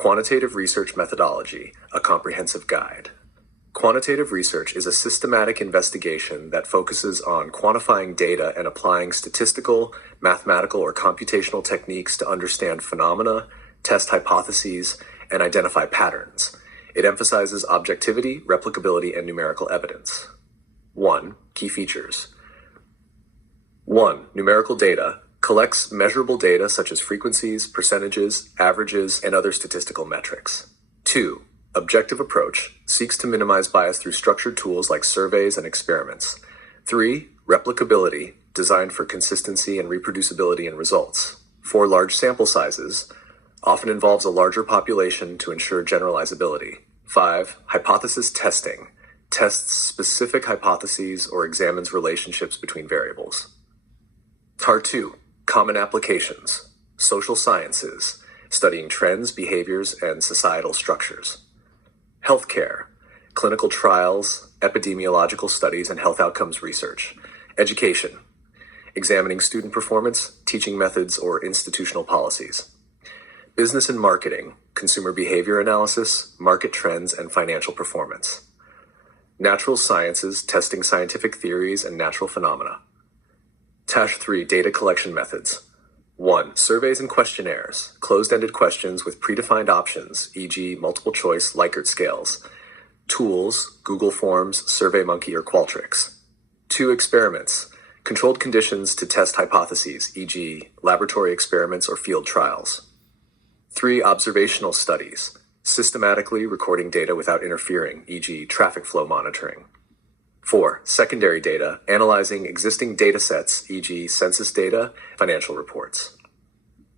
Quantitative Research Methodology, a Comprehensive Guide. Quantitative research is a systematic investigation that focuses on quantifying data and applying statistical, mathematical, or computational techniques to understand phenomena, test hypotheses, and identify patterns. It emphasizes objectivity, replicability, and numerical evidence. 1. Key features. 1. Numerical data collects measurable data such as frequencies, percentages, averages, and other statistical metrics. 2. Objective approach seeks to minimize bias through structured tools like surveys and experiments. 3. Replicability, designed for consistency and reproducibility in results. 4. Large sample sizes, often involves a larger population to ensure generalizability. 5. Hypothesis testing, tests specific hypotheses or examines relationships between variables. TAR 2. Common applications, social sciences, studying trends, behaviors, and societal structures. Healthcare, clinical trials, epidemiological studies, and health outcomes research. Education, examining student performance, teaching methods, or institutional policies. Business and marketing, consumer behavior analysis, market trends, and financial performance. Natural sciences, testing scientific theories and natural phenomena. TASH 3. Data collection methods. 1. Surveys and questionnaires, closed-ended questions with predefined options, e.g. multiple choice Likert scales. Tools, Google Forms, SurveyMonkey, or Qualtrics. 2. Experiments, controlled conditions to test hypotheses, e.g. laboratory experiments or field trials. 3. Observational studies, systematically recording data without interfering, e.g. traffic flow monitoring. 4. Secondary data, analyzing existing data sets, e.g. census data, financial reports.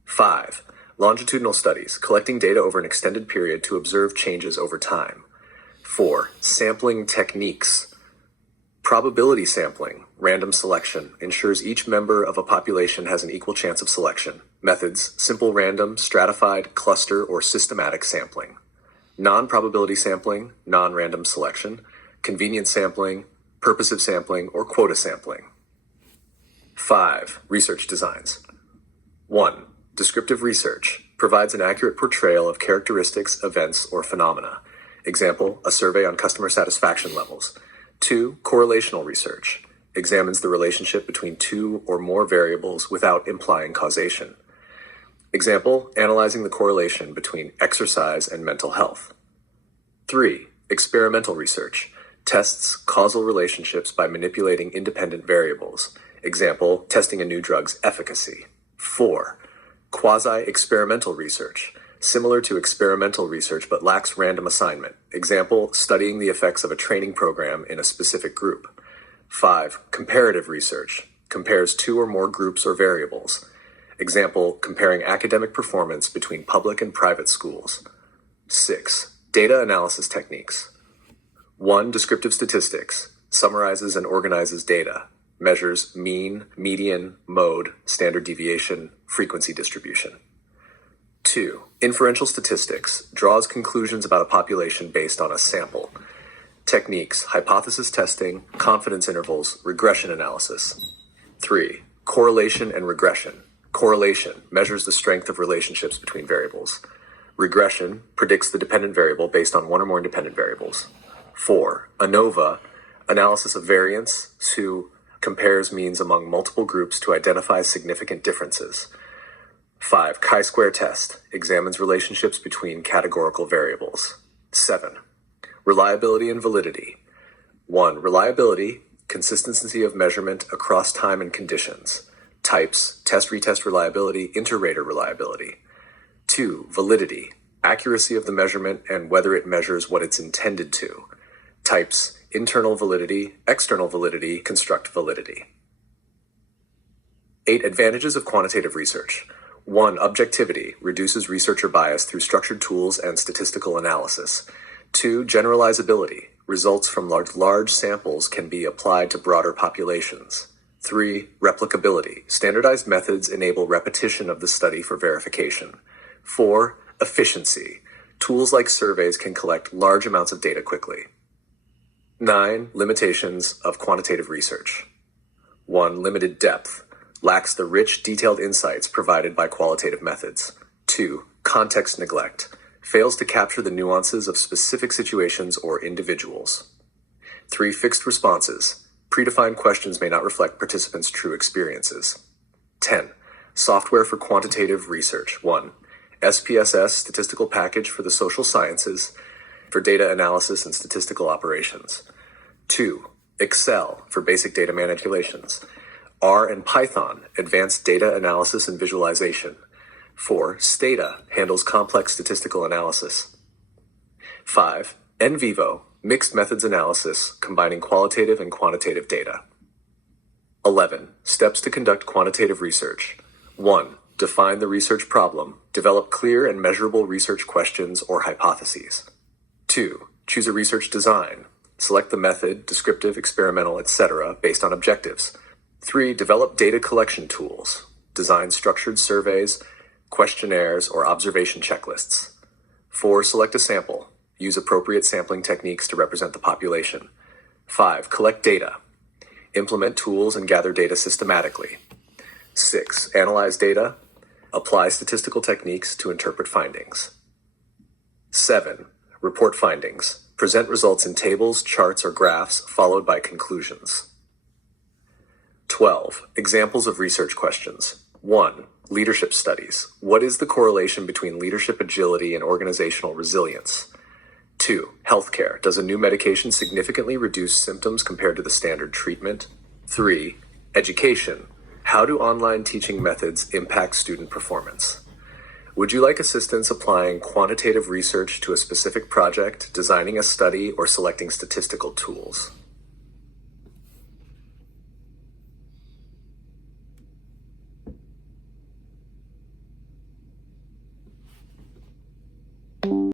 5. Longitudinal studies, collecting data over an extended period to observe changes over time. 4. Sampling techniques. Probability sampling, random selection, ensures each member of a population has an equal chance of selection. Methods, simple random, stratified, cluster, or systematic sampling. Non-probability sampling, non-random selection, convenience sampling, purposive sampling, or quota sampling. 5. Research designs. 1. Descriptive research provides an accurate portrayal of characteristics, events, or phenomena. Example, a survey on customer satisfaction levels. 2. Correlational research examines the relationship between two or more variables without implying causation. Example, analyzing the correlation between exercise and mental health. 3. Experimental research tests causal relationships by manipulating independent variables. Example, testing a new drug's efficacy. 4. Quasi-experimental research, similar to experimental research but lacks random assignment. Example, studying the effects of a training program in a specific group. 5. Comparative research, compares two or more groups or variables. Example, comparing academic performance between public and private schools. 6. Data analysis techniques. 1. Descriptive statistics, summarizes and organizes data, measures mean, median, mode, standard deviation, frequency distribution. 2. Inferential statistics, draws conclusions about a population based on a sample. Techniques, hypothesis testing, confidence intervals, regression analysis. 3. Correlation and regression. Correlation measures the strength of relationships between variables. Regression predicts the dependent variable based on one or more independent variables. 4. ANOVA, analysis of variance, compares means among multiple groups to identify significant differences. 5. Chi-square test, examines relationships between categorical variables. 7. Reliability and validity. 1. Reliability, consistency of measurement across time and conditions. Types, test-retest reliability, inter-rater reliability. 2. Validity, accuracy of the measurement and whether it measures what it's intended to. Types, internal validity, external validity, construct validity. 8. Advantages of quantitative research. 1. Objectivity, reduces researcher bias through structured tools and statistical analysis. 2. Generalizability, results from large samples can be applied to broader populations. 3. Replicability, standardized methods enable repetition of the study for verification. 4. Efficiency, tools like surveys can collect large amounts of data quickly. 9. Limitations of quantitative research. 1. Limited depth, lacks the rich, detailed insights provided by qualitative methods. 2. Context neglect, fails to capture the nuances of specific situations or individuals. 3. Fixed responses. Predefined questions may not reflect participants' true experiences. 10. Software for quantitative research. 1. SPSS statistical package for the social sciences for data analysis and statistical operations. 2. Excel for basic data manipulations. R and Python, advanced data analysis and visualization. 4. Stata handles complex statistical analysis. 5. NVivo, mixed methods analysis, combining qualitative and quantitative data. 11. Steps to conduct quantitative research. 1. Define the research problem. Develop clear and measurable research questions or hypotheses. 2. Choose a research design. Select the method, descriptive, experimental, etc., based on objectives. 3. Develop data collection tools. Design structured surveys, questionnaires, or observation checklists. 4. Select a sample. Use appropriate sampling techniques to represent the population. 5. Collect data. Implement tools and gather data systematically. 6. Analyze data. Apply statistical techniques to interpret findings. 7. Report findings. Present results in tables, charts, or graphs, followed by conclusions. 12. Examples of research questions. 1. Leadership studies. What is the correlation between leadership agility and organizational resilience? 2. Healthcare. Does a new medication significantly reduce symptoms compared to the standard treatment? 3. Education. How do online teaching methods impact student performance? Would you like assistance applying quantitative research to a specific project, designing a study, or selecting statistical tools?